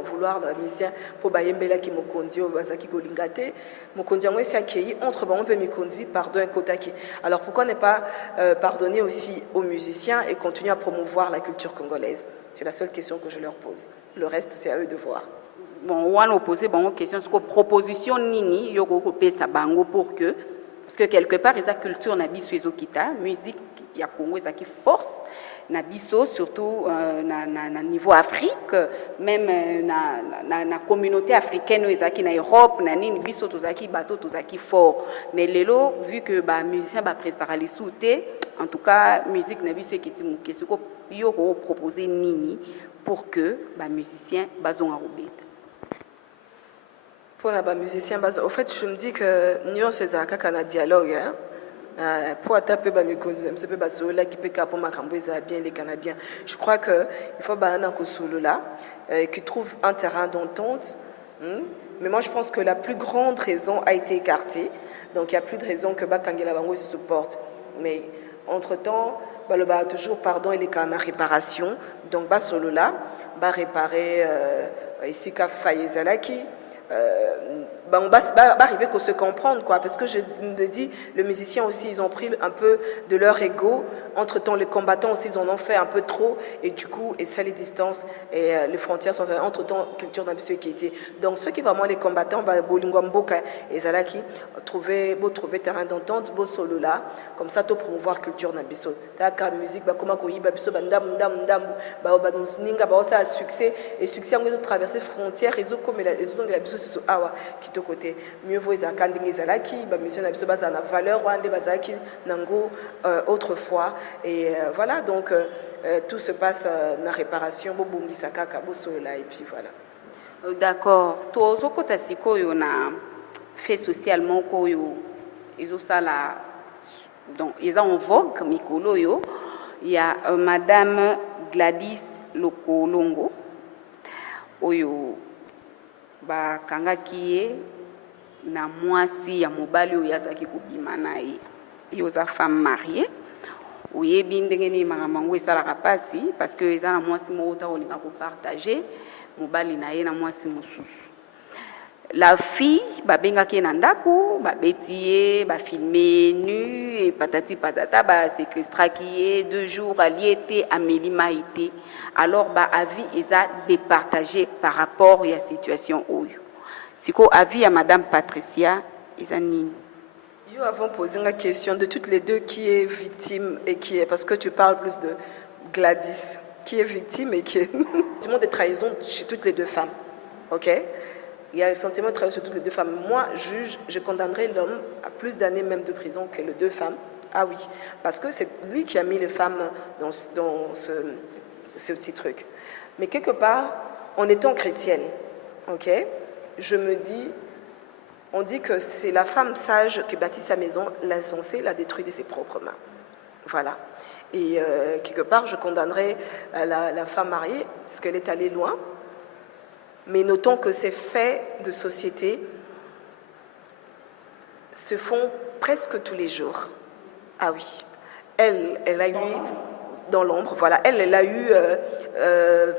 vouloir d'un musicien pour Bayembela qui mokondi au Bazaki Golingate, mokondi en c'est accueilli entre bon peu mikondi pardon Kotaki. Alors pourquoi ne pas pardonner aussi aux musiciens et continuer à promouvoir la culture congolaise? C'est la seule question que je leur pose. Le reste c'est à eux de voir. Bon, on a posé une question sur la proposition nini yoko pesa bango pour que parce que quelque part la culture na biso ezokita musique ya Congo ezaki force na biso surtout na niveau Afrique même na communauté africaine ezaki na Europe na nini biso tozaki bato tozaki fort mais lelo vu que ba musicien ba prestera les souté en tout cas musique na biso ekiti muke siko yoko proposer nini pour que ba musicien bazonga robeta. Pour les musiciens, au fait, je me dis que nous sommes un dialogue. Pour taper les musiciens, qui peut bien les Canadiens. Je crois qu'il faut que solo là, qui trouve un terrain d'entente. Mais moi, je pense que la plus grande raison a été écartée. Donc, il n'y a plus de raison que Bakangela Bango se supporte. Mais entre-temps, il toujours pardon et les cas en réparation. Donc, solo là, réparer ici qu'à Fayezalaki. On va arriver qu'à se comprendre quoi, parce que je me dis les musiciens aussi ils ont pris un peu de leur ego, entre temps les combattants aussi ils en ont fait un peu trop et du coup et ça les distances et les frontières sont entre temps culture d'un monsieur qui était donc ceux qui vraiment les combattants bolingwa mboka et zalaki trouver terrain d'entente beau solo là comme ça to promouvoir culture na biso ta musique ba comment koyiba biso bandam ba ninga ba ça succès et succès on traverser frontières ils ont comme la biso sur awa qui de côté mieux vaut ils akandingi zalaki ba mission na biso baza na valeur wande bazaki nango autrefois et voilà donc tout se passe na réparation bo bongisa kaka bo sola et puis voilà. D'accord. Tozo kota sikoyo na fait socialement koyo ezosala donc ils sont en vogue mikolo yo il y a madame Gladys Lokolongo oyo ba kangaki ye na mwasi ya mobali oyo azaki kobima na ye yoza femme mariée oyebi ndenge nini makambo yango esalaka pasi parce que eza na mwasi moko ta kolinga kopartage mobali na ye na mwasi mosusu la fille, bengaki nandaku, betiye, filmé nu, et patati patata, séquestraki 2 jours, allié Amélie Maïté. Alors, avis est départagé par rapport à la situation. Si quoi avis à Madame Patricia Izanine. Nous avons posé la question de toutes les deux qui est victime et qui est, parce que tu parles plus de Gladys, qui est victime et qui est le sentiment de trahison chez toutes les deux femmes. Ok? Il y a le sentiment de trahison chez toutes les deux femmes. Moi, juge, je condamnerais l'homme à plus d'années même de prison que les deux femmes. Ah oui, parce que c'est lui qui a mis les femmes dans ce petit truc. Mais quelque part, en étant chrétienne, ok, je me dis, on dit que c'est la femme sage qui bâtit sa maison, l'insensé la détruit de ses propres mains. Voilà. Et quelque part, je condamnerais la femme mariée, parce qu'elle est allée loin. Mais notons que ces faits de société se font presque tous les jours. Ah oui. Elle a eu, dans l'ombre, voilà. Elle a eu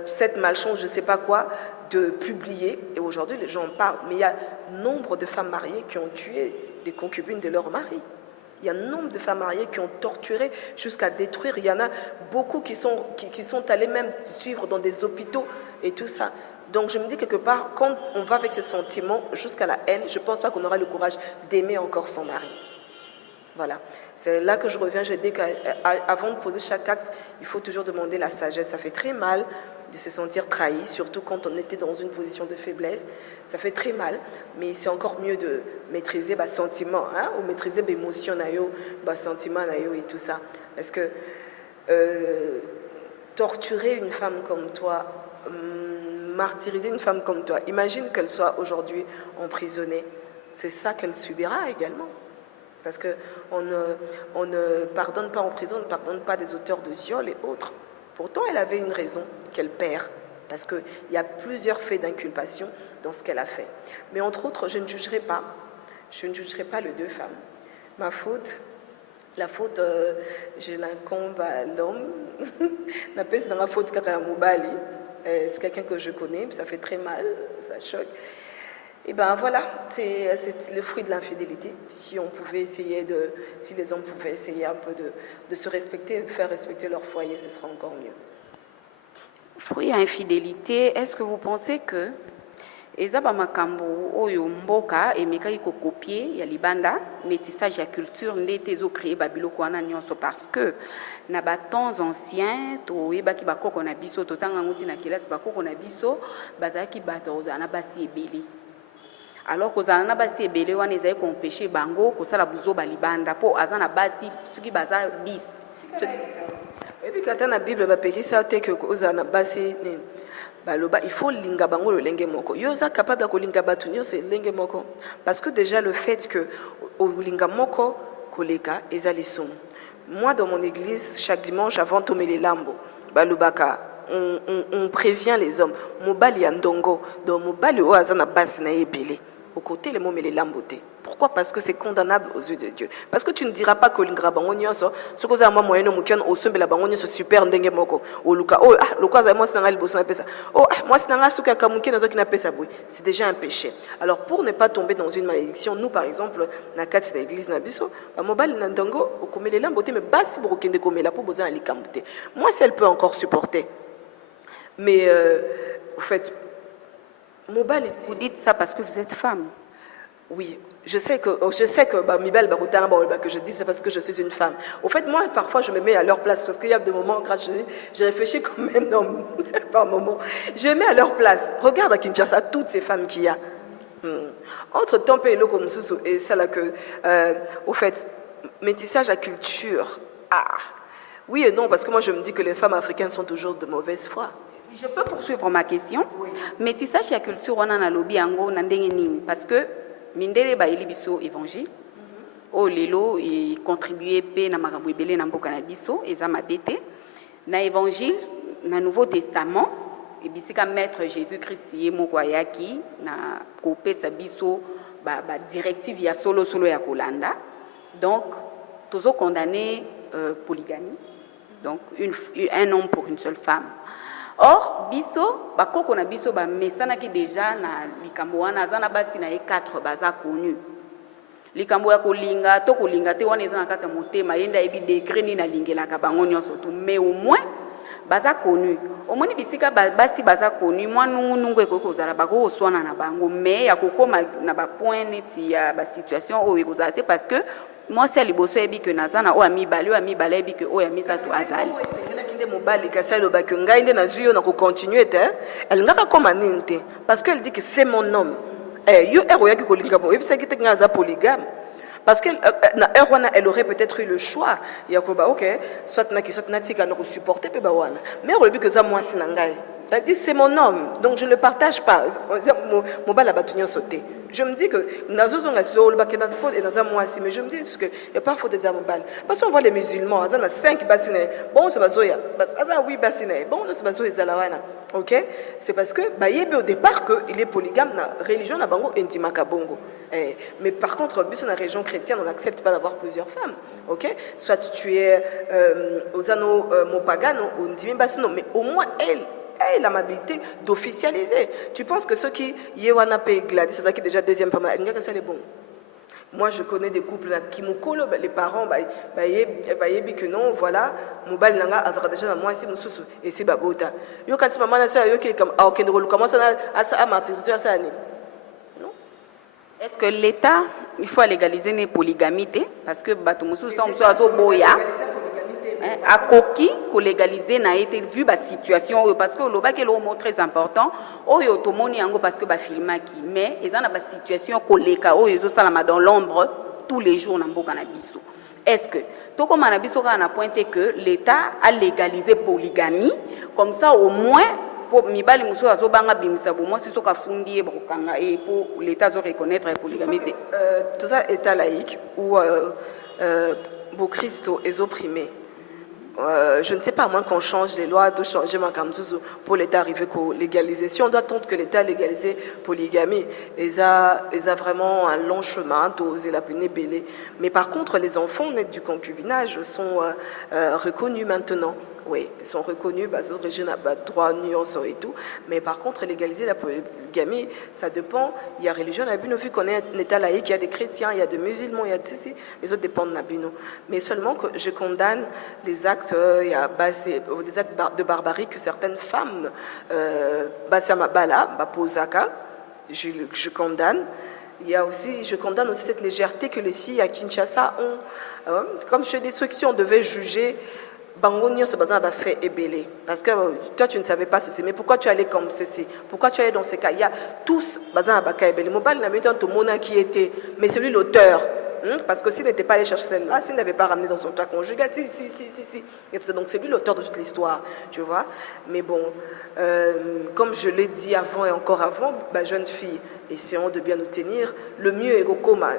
cette malchance, je ne sais pas quoi, de publier, et aujourd'hui les gens en parlent, mais il y a nombre de femmes mariées qui ont tué des concubines de leur mari. Il y a nombre de femmes mariées qui ont torturé jusqu'à détruire. Il y en a beaucoup qui sont allées même suivre dans des hôpitaux et tout ça. Donc je me dis quelque part, quand on va avec ce sentiment jusqu'à la haine, je ne pense pas qu'on aura le courage d'aimer encore son mari. Voilà. C'est là que je reviens, je dis qu'avant de poser chaque acte, il faut toujours demander la sagesse. Ça fait très mal de se sentir trahi, surtout quand on était dans une position de faiblesse. Ça fait très mal, mais c'est encore mieux de maîtriser les sentiments, hein, ou maîtriser les émotions, les sentiments et tout ça. Parce que torturer une femme comme toi, martyriser une femme comme toi, imagine qu'elle soit aujourd'hui emprisonnée. C'est ça qu'elle subira également. Parce qu'on ne pardonne pas en prison, on ne pardonne pas des auteurs de viol et autres. Pourtant, elle avait une raison qu'elle perd, parce qu'il y a plusieurs faits d'inculpation dans ce qu'elle a fait. Mais entre autres, je ne jugerai pas les deux femmes. La faute, je l'incombe à l'homme. C'est dans la faute c'est quelqu'un que je connais, ça fait très mal, ça choque. Et ben voilà, c'est le fruit de l'infidélité. Si les hommes pouvaient essayer un peu de se respecter, de faire respecter leur foyer, ce sera encore mieux. Fruit à infidélité, est-ce que vous pensez que ezaba makambo oyo mboka emekaki kokopier ya libanda métissage ya culture ndete ezocréer babiloko wana nyonso parce que na batemps anciens toyebaki bakoko na biso totanga ngoti na kelasi bakoko na biso bazalaki bato ozala na basi ebele. Alors kozala na basi ebele wana ezali koempêche bango kosala buzoba libanda mpo aza na basi soki baza bis. Et puis quand on a la Bible, ça te que ozala na basi baloba, il faut linga bango le lenge moko. Yoza capable de linga batunyo c'est lenge moko. Parce que déjà le fait que au linga moko koleka ezali som. Moi dans mon église chaque dimanche avant tomber les lambo, balobaka on prévient les hommes. Mobali andongo, donc mobali o azana basi na ebele. Au côté les mots mais les lambotés. Pourquoi? Parce que c'est condamnable aux yeux de Dieu. Parce que tu ne diras pas que l'ingra bangonio so, ce que za moi moyenne mukian au sombe la bangonio so super ndenge moko. O luka oh luka za moi sinanga liboso na pesa. Oh moi sinanga suka kamuki nazo kina pesa boui. C'est déjà un péché. Alors pour ne pas tomber dans une malédiction, nous par exemple na kati na église na biso, ba mobali na ndongo o komele lamboté mais basi borokende komela pour boza na likamboté. Moi si elle peut encore supporter. Mais au fait mobali vous dites ça parce que vous êtes femme. Oui, je sais que que je dis c'est parce que je suis une femme. Au fait, moi, parfois, je me mets à leur place parce qu'il y a des moments, grâce je réfléchis comme un homme par moment. Je me mets à leur place. Regarde à Kinshasa toutes ces femmes qu'il y a. Entre Tempe et Lokomususu et celle que, au fait, métissage à culture. Ah, oui et non, parce que moi, je me dis que les femmes africaines sont toujours de mauvaise foi. Je peux poursuivre ma question. Oui. Métissage à culture, on a lobby ango nandengeni parce que mindele ba elibiso évangile. O lelo et contribuer pe na makambo ebele na mboka na biso eza mabete. Na évangile, na Nouveau Testament, et bisika maître Jésus-Christ ye moko ayaki na kopesa biso ba directive ya solo ya kolanda. Donc tozo condamné polygamie. Donc un homme pour une seule femme. Or biso bakoko na biso ba mesana ki déjà na likambo wana azana basi na 4 baza connu likambo ya kolinga to kolinga te wana ezana kati ya motema yenda ebi degré ni na lingelaka bango nyonso tout mais au moins baza connu omoni bisika basi baza connu mwa nungu ekoki kozala bakokoswana na bango mais ya kokoma na bapoint neti ya basituation oyo ekozala te parce que mwasi ya liboso yebi ke naza na oyo ya mibale yebi ke oyo ya misato azali esengelaki nde mobali kasi alobaki ngai nde nazwi yo na kocontinue te alingaka koma nini te parce que elle dit que c'est mon homme yo ero oyaki kolinga mo oyebisaki te ngai aza polygame. Parce que elle aurait peut-être eu le choix. Il y a ok, soit natika ne supporter pe bawana. Mais on a vu que ça moi sinangai. Elle dit c'est mon homme, donc je ne le partage pas. Mon bal a battu sauté. Je me dis que nazo nga zo le bakena sport et naza moi aussi, mais je me dis que il y a parfois des amobal. Parce qu'on voit les musulmans, azana 5 bassines. Bon c'est bazoya. Azana 8 bassines. Bon c'est bazoya zalawana. OK? C'est parce que bayebe au départ que il est polygame na religion na bango intimaka bongo. Mais par contre, dans la région chrétienne, on n'accepte pas d'avoir plusieurs femmes. Ok? Soit tu es aux anneaux mopagano, mais au moins elle a l'amabilité d'officialiser. Tu penses que ceux qui Yewana Pe Gladys, c'est ça qui est déjà deuxième femme, il n'y a que ça les bons. Moi, je connais des couples qui me collent, les parents, que non, voilà, mobile nanga azara déjà na moi si mususu et si babota. Yo quand maman na so yo qui comme ah ok ndolo commence à martyriser ça ni. Est-ce que l'État, il faut légaliser les polygamies parce que Batoumoussou, c'est un boya, à coquille, qu'on légaliser n'a été vu la situation parce que le bac est le mot très important. Oh yo to moni ango parce que ba filma qui mais ils ont la situation koleka oh yo salama dans l'ombre tous les jours na mboka na biso. Est-ce que tout comme na biso on a pointé que l'État a légalisé polygamie comme ça au moins pour mibali muso azobanga bimisa bo moi si soka fundi bokanga et pour l'État zo reconnaître la polygamie. Tout ça état laïque où bo Christo est opprimé. Je ne sais pas, à moins qu'on change les lois, de changer ma kamzuzu pour l'État arriver à légaliser. Si on doit attendre que l'État légaliser polygamie, ils ont vraiment un long chemin, d'oser la peine belée. Mais par contre, les enfants nés du concubinage sont reconnus maintenant. Oui, ils sont reconnus, droit, nuance et tout. Mais par contre, légaliser la polygamie, ça dépend. Il y a religion, vu qu'on est un État laïque, il y a des chrétiens, il y a des musulmans, il y a ceci. Les autres dépendent de Nabino. Mais seulement que je condamne les actes, des actes de barbarie que certaines femmes, je condamne. Je condamne aussi cette légèreté que les filles à Kinshasa ont. Comme je dis, ceux qui on devait juger. Bangonio se basant à fait ébélé. Parce que toi, tu ne savais pas ceci. Mais pourquoi tu allais comme ceci? Pourquoi tu allais dans ces cas? Il y a tous basant à Baka ébélé. Mobile n'a mis dans ton mona qui était, mais celui l'auteur. Parce que s'il n'était pas allé chercher celle-là, s'il n'avait pas ramené dans son toit conjugal, si. Et donc c'est lui l'auteur de toute l'histoire, tu vois. Mais bon, comme je l'ai dit avant et encore avant, jeune fille, essayons de bien nous tenir. Le mieux est Gokoma.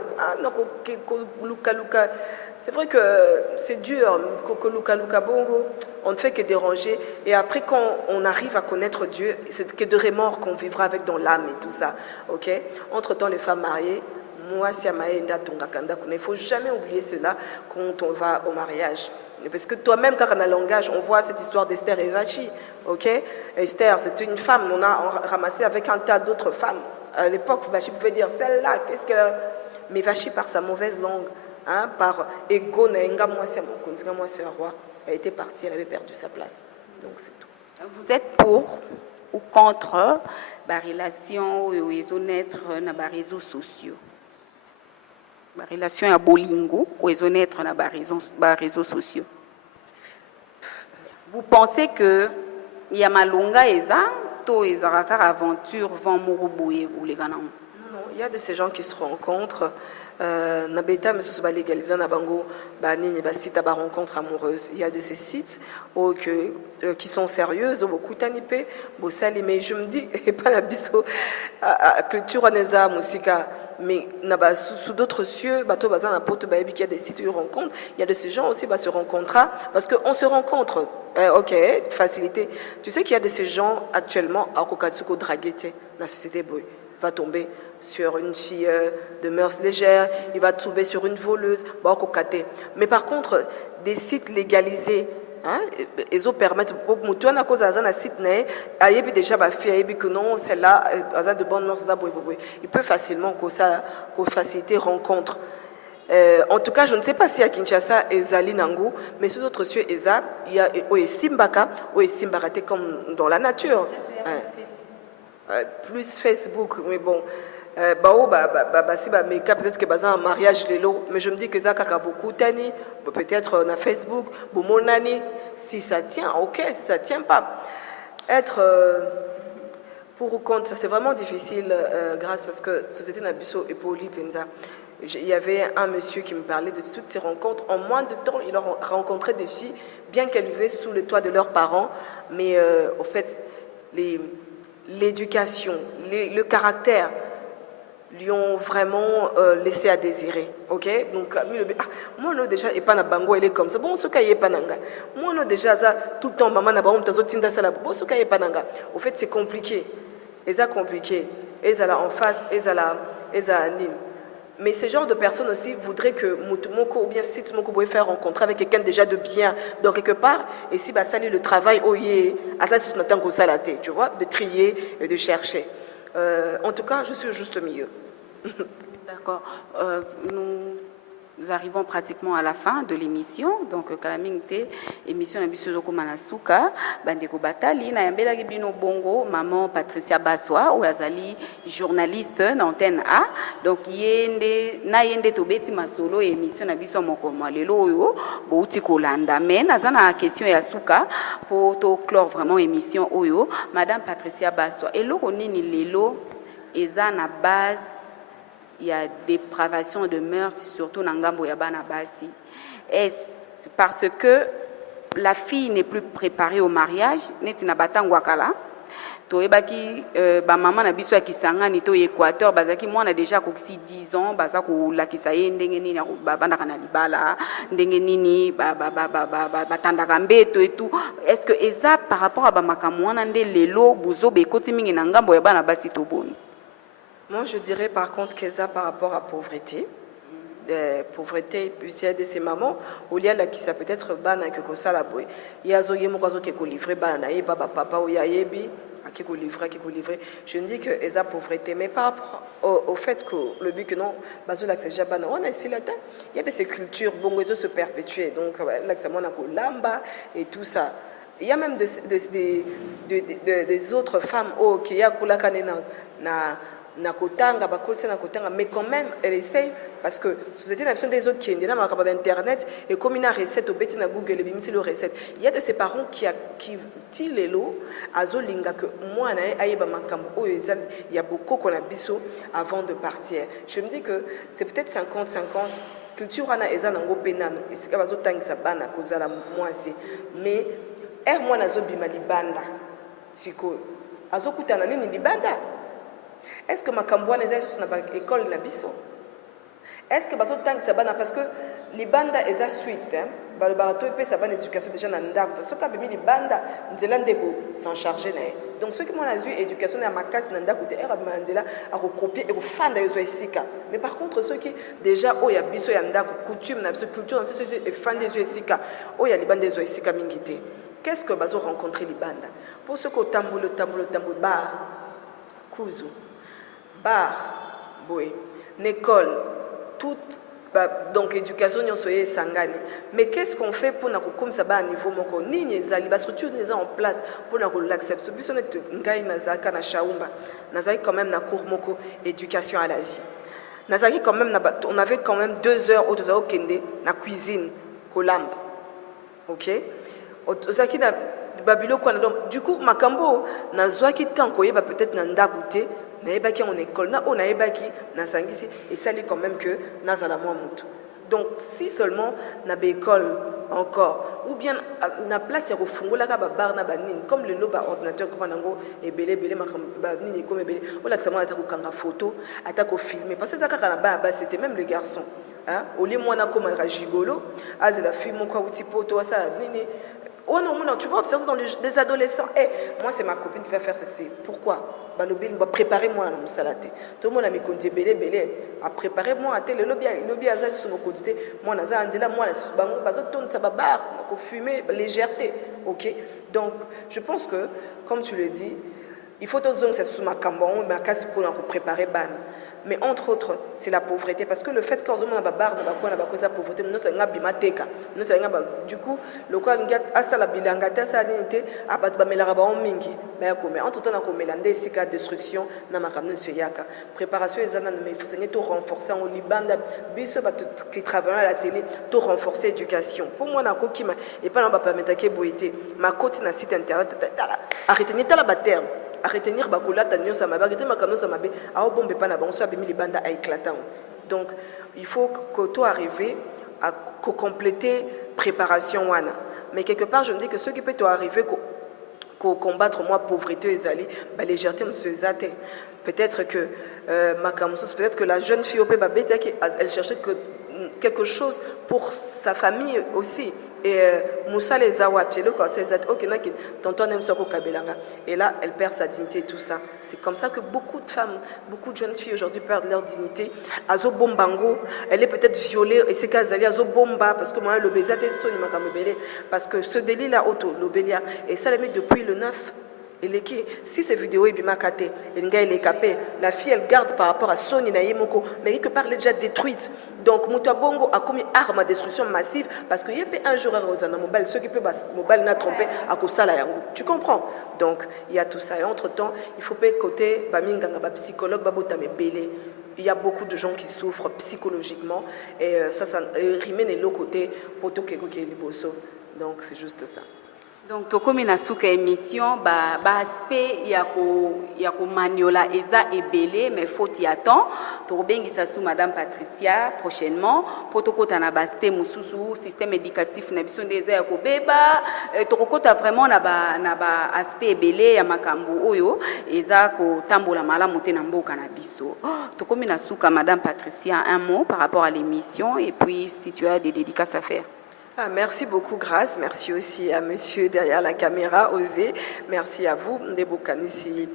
C'est vrai que c'est dur, on ne fait que déranger. Et après, quand on arrive à connaître Dieu, c'est que de remords qu'on vivra avec dans l'âme et tout ça. Okay? Entre-temps, les femmes mariées, moi, il ne faut jamais oublier cela quand on va au mariage. Parce que toi-même, quand on a un langage, on voit cette histoire d'Esther et Vachi. Okay? Esther, c'était une femme, on a ramassé avec un tas d'autres femmes. À l'époque, Vachi pouvait dire, celle-là, qu'est-ce qu'elle a... Mais Vachi, par sa mauvaise langue, par ego, roi, elle était partie, elle avait perdu sa place. Donc c'est tout. Vous êtes pour ou contre la relation aux naître dans les réseaux sociaux? La relation à Bolingo aux naître dans les réseaux sociaux. Vous pensez que il y a malonga eza to ezaraka aventure vent moruboye ou les ganans? Non, il y a de ces gens qui se rencontrent. Nabeta mais ce légalisé na bango banini ba site ba rencontre amoureuse. Il y a de ces sites qui sont sérieuses beaucoup tanipé bosali mais je me dis et pas la biso culture aneza musika mais naba sous d'autres cieux bateau bazan na porte ba il y a des sites où rencontre. Il y a de ces gens aussi se rencontrera parce que on se rencontre. OK, facilité. Tu sais qu'il y a de ces gens actuellement à Kokatsuko dragueté la société boy va tomber sur une fille de mœurs légères, il va tomber sur une voleuse, mais par contre, des sites légalisés ils ont permettre pour mutuana à cause azana site né ayebi déjà ba fille ayebi que non celle-là azana de bonne non ça il peut facilement qu'on faciliter rencontre. En tout cas, je ne sais pas si à Kinshasa ezali nango, mais sur d'autres cieux eza il y a Simbaka comme dans la nature. Plus Facebook, mais bon. Mais peut-être que un mariage lelo, mais je me dis que ça a beaucoup tani, peut-être on a Facebook, monani, si ça tient, ok, si ça tient pas. Être pour ou contre, c'est vraiment difficile grâce parce que société Nabiso et Poli Penza. Il y avait un monsieur qui me parlait de toutes ces rencontres. En moins de temps, il a rencontré des filles, bien qu'elles vivaient sous le toit de leurs parents, mais au fait, l'éducation, le caractère lui ont vraiment laissé à désirer, ok? Donc, moi, non, déjà, et pas na bango, il est comme ça. Bon, ce qu'il y a pas nanga. Moi, non, déjà, ça, tout le temps, maman, n'a pas honte, t'as tinda ça là. Bon, ce qu'il y a pas nanga. Au fait, c'est compliqué. Et ça, compliqué. Et ça, là, en face, et ça, là, Nîmes. Mais ce genre de personnes aussi voudraient que Moko ou bien Site Moko pouvait faire rencontrer avec quelqu'un déjà de bien. Donc, quelque part, et si bah, ça, le travail, à ça, tu vois, de trier et de chercher. En tout cas, je suis juste au milieu. D'accord. Nous arrivons pratiquement à la fin de l'émission. Donc, Kalamingte, émission Nabiso Manasuka, Bandeko Batali, Nayambela Bino Bongo, maman Patricia Baswa, ou Azali, journaliste d'antenne A. Donc, Nayende Tobeti Masolo, émission Nabiso Mokoma, Lelo, Bouti Kolanda. Mais, Nazana, question et Asuka, pour clore vraiment émission Oyo, Madame Patricia Baswa. Et l'Oronini Lelo, Ezana base. Il y a dépravation de mœurs, surtout dans Ngambo Yabana Basi. Est-ce parce que la fille n'est plus préparée au mariage, netina batangwakala. Toebaki maman na biso ya kisanga ni to Équateur bazaki mwana déjà ko 10 ans bazako la kisaye ndenge nini bana kana libala ndenge nini batandaka mbeto et tout. Est-ce que eza par rapport à bamakamwa wana nde lelo buzo be koti mingi na Ngambo Yabana Basi to boni? Moi, je dirais par contre que ça par rapport à pauvreté. Pauvreté, puis il y a de ces mamans, où il y a là qui ça peut être bana que comme ça la boy. Il y a zoye mokazo qui ko livrer bana et papa ou ya yebi qui ko livrer. Je me dis que eza pauvreté, mais par rapport au fait que le but que non, bazo là que c'est bana, on a ici là il y a de ces cultures bon ils se perpétuer. Donc là que ça mona ko lamba et tout ça. Il y a même des autres femmes qui y a kulaka na nakotanga bakolisa nakotanga, mais quand même elle essaye parce que société n'a des autres qui na makaba internet et comme une recette au beti na Google et bimisi le recette. Il y a de ces parents qui tilelo azolinga que moi na ayeba makambo o ezal il y a beaucoup qu'on a biso avant de partir. Je me dis que c'est peut-être 50-50 culture ana eza nango penano esika bazotangisa bana kozala mwasi mais moi nazo bima libanda siko azokutana nini libanda. Est-ce que ma cambouane est sur une école la biso? Est-ce que baso tank ça bana parce que les bandes est suite le barato et ça va l'éducation déjà dans ndako parce que bimi les bandes nzelande ko s'en charger na. Donc ceux qui m'ont eu éducation na makasi na ndako te era manzela a recopier et fanda yozo esika. Mais par contre ceux qui déjà o ya biso ya ndako coutume na biso culture na ceux et fanda yozo esika o ya les bandes yozo esika mingité. Qu'est-ce que baso rencontrer les bandes? Pour ceux qui tambour bar kuzu bar, boy, l'école, toute donc éducation nous soyez sangani. Mais qu'est-ce qu'on fait pour nous comme ça à niveau moko ni les la structure nous en place pour nous l'accepter. Ce but on est ngai nazaka na shaumba, nazaki quand même na cours moko éducation à la vie. Nazaki quand même on avait quand même 2 heures ou 2 heures kende na cuisine kolamba. OK? Ozaki na babilo kwa donc du coup makambo nazwaki tant koyeba peut-être na ndakuté naebaki en école na on naebaki na sangisi et ça dit quand même que nazala moi mutu. Donc si seulement na école encore ou bien na place ya kofungola ka ba bar na banini comme le loba ordinateur comme nango ebele ba nini comme ebele on la sama ata ko kanga photo ata ko filmer parce que ça kaka na ba c'était même le garçon hein au lieu moi na comme un gigolo az la fille mon quoi outi poto ça nini Oh non, non, tu vas observer dans des adolescents. Moi, c'est ma copine qui va faire ceci. Pourquoi? Préparez-moi à la salade. Tout le monde a mis côté belé. Préparez-moi à le lobby à sur mon côté. Moi, ça va bar, fumer, légèreté. Ok. Donc, je pense que, comme tu le dis, il faut que c'est sous ma cambon, ma casse pour préparer ban. Mais entre autres, c'est la pauvreté. Parce que le fait qu'on a la barre, on a la pauvreté, nous sommes bimateka. Du coup, le cas de la bilangata, ça a été à battre mingi. Mais entre temps, on a mélangé ces cas de destruction dans ma campagne de Yaka. Préparation, il faut tout renforcer en Liban, qui travaillent à la télé, tout renforcer l'éducation. Pour moi, on a qui et pas dans ma métaké boité. Ma côte na site internet, arrêtez, n'est pas la terme. À retenir bakola tanyo sama bagete makano sama be a bombe pas na bango so abemi libanda a éclatant. Donc il faut que toi arriver à compléter préparation wana. Mais quelque part je me dis que ceux qui peuvent arriver combattre moi pauvreté et ali ba légèreté monsieur zate. Peut-être que peut-être que la jeune fille au Pébé elle cherchait quelque chose pour sa famille aussi. Et Moussa les a wapé le conseil ok naki tonton aime ça kabelanga et là elle perd sa dignité et tout ça. C'est comme ça que beaucoup de femmes, beaucoup de jeunes filles aujourd'hui perdent leur dignité. Azo bombango, elle est peut-être violée et c'est qu'elle azo bomba parce que moi le baiser était sonné makamebele parce que ce délit là auto l'obélia et ça les met depuis le 9. Si ces vidéos est bien caté, la fille elle garde par rapport à Sony Naïmoko, mais quelque part elle est déjà détruite. Donc Moutabongo a commis arme à destruction massive parce qu'il y a un jour à Rosanna Mobile, ceux qui peuvent mobile n'a trompé à Kosala Yango. Tu comprends? Donc il y a tout ça. Et entre-temps, il faut pas côté Baminganga, psychologue, Babotame Belé. Il y a beaucoup de gens qui souffrent psychologiquement et ça rime et l'autre côté pour tout quelque chose. Donc c'est juste ça. Donc, tokomi na suka émission, aspect ya ko maniola eza ebele, mais faute ya temps. Tokobengisa sous Madame Patricia prochainement. Pour tokota na aspect mususu système éducatif na biso ndeza ya ko beba. Tokokota vraiment na aspect ebele ya makambo oyo eza ko tambola malamu te na mboka na biso. Tokomi na suka Madame Patricia, un mot par rapport à l'émission et puis si tu as des dédicaces à faire. Merci beaucoup, Grâce. Merci aussi à monsieur derrière la caméra, Osé. Merci à vous, Ndebokanisi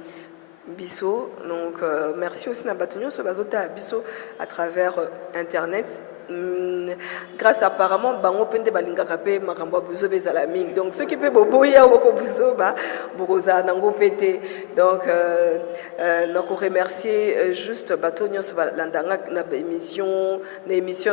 Bisso. Donc, merci aussi Nabatunyo Sobazota Bisso à travers Internet. Grâce apparemment bango pende balinga kapé makambo buzo bezala mingi donc ceux qui peut boboya oko buzo ba bokoza nango pété donc nako remercier juste batonyo so landanga na émission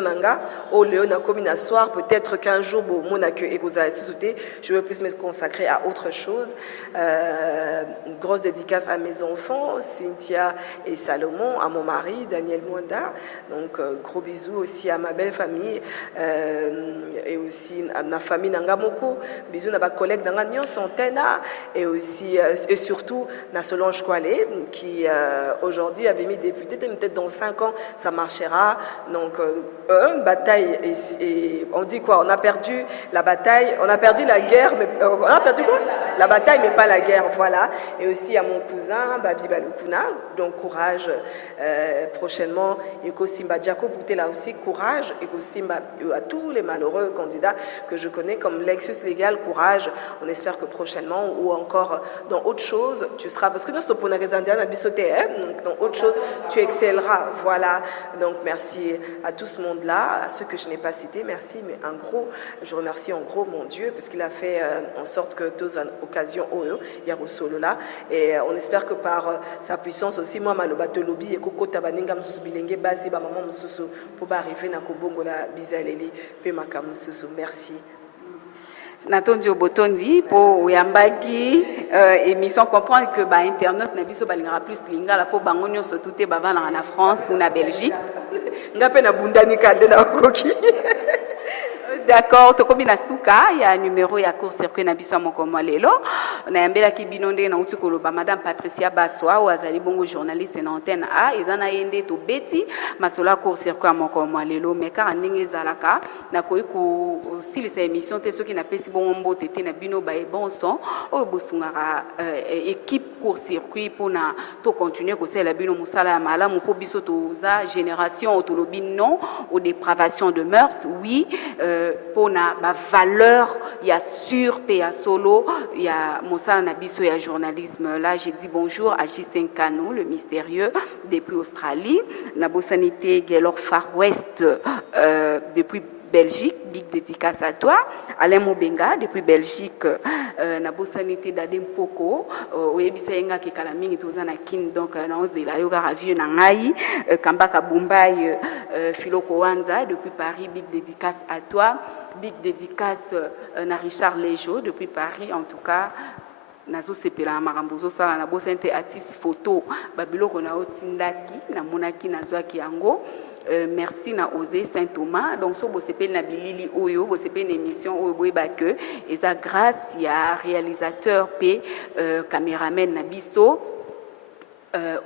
nanga au Léon na komi na soir peut-être qu'un jour bo mona que ekoza sous-sauté je veux plus me consacrer à autre chose. Une grosse dédicace à mes enfants Cynthia et Salomon, à mon mari Daniel Mwanda, donc gros bisous aussi à ma belle famille et aussi à ma famille Nangamoko, bisous à ma collègue Nanganyon Santena et aussi et surtout à Solange Kwale qui aujourd'hui avait mis député, peut-être dans 5 ans ça marchera. Donc bataille et on dit quoi, on a perdu la bataille, on a perdu la guerre, mais on a perdu quoi, la bataille mais pas la guerre, voilà. Et aussi à mon cousin Babi Balukuna, donc courage prochainement et Kosimba Diako pour là aussi courage et Kosimba à tous les malheureux candidats que je connais comme Lexus Légal, courage. On espère que prochainement ou encore dans autre chose tu seras, parce que nous sommes pour les Indiens à Bissoté, donc dans autre chose tu excelleras, voilà. Donc merci à tout ce monde là, à ceux que je n'ai pas cités, merci, mais en gros je remercie en gros mon Dieu parce qu'il a fait en sorte que tous en occasion il y a solo là et on espère que par sa puissance aussi moi malobato lobby et koko tabaninga mususu bilenge basi ba maman mususu pour arriver na kobongo la bizaleli pe makamu mususu. Merci. Natondi Obotondi pour Oyambaki émission comprendre que ba internet na biso balingara plus lingala po bango nyonso tuté bavana na France ou na Belgique ngape na bundani kande na koki. D'accord, tokomi na suka ya numéro ya court circuit na biso moko lelo na yambela ki binonde na uti koloba Madame Patricia Baswa ou azali bongo journaliste na antenne A ezana yende to beti masola court circuit moko lelo meka ndenge zalaka na koyiku silisa émission te soki na pesi bongo mbote te na bino ba e bon son o bosungara équipe court circuit pour na to continuer ko sala bino musala ya malamu po biso to za génération autolobi non aux dépravations de mœurs oui pour na ba valeur ya sur pe ya solo ya mosala na biso ya journalisme. Là j'ai dit bonjour à Justin Kano, le mystérieux depuis Australie, na bosanité Gaylor Far West depuis Belgique, big dédicace à toi. Alain Mobenga depuis Belgique, na bosanité d'Adem Poko, oyebisa yenga ke kala mingi toza na kin donc na ozela yoga ravieux na ngai, Kambaka Bombay, Philoko Wanza depuis Paris, big dédicace à toi. Big dédicace na Richard Lejo depuis Paris, en tout cas. Nazo sepela marambozo sala na bosente artiste photo babiloko na otindaki na monaki nazwaki yango. Merci na Osé Saint-Thomas. Donc so bosepeli na bilili oyo bosepeli na émission oyo boyeba que eza grâce ya réalisateur p caméraman na biso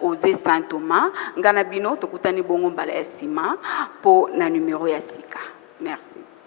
Osé Saint-Thomas ngana bino tokutani bongo mbala ya sima po na numéro ya sika. Merci.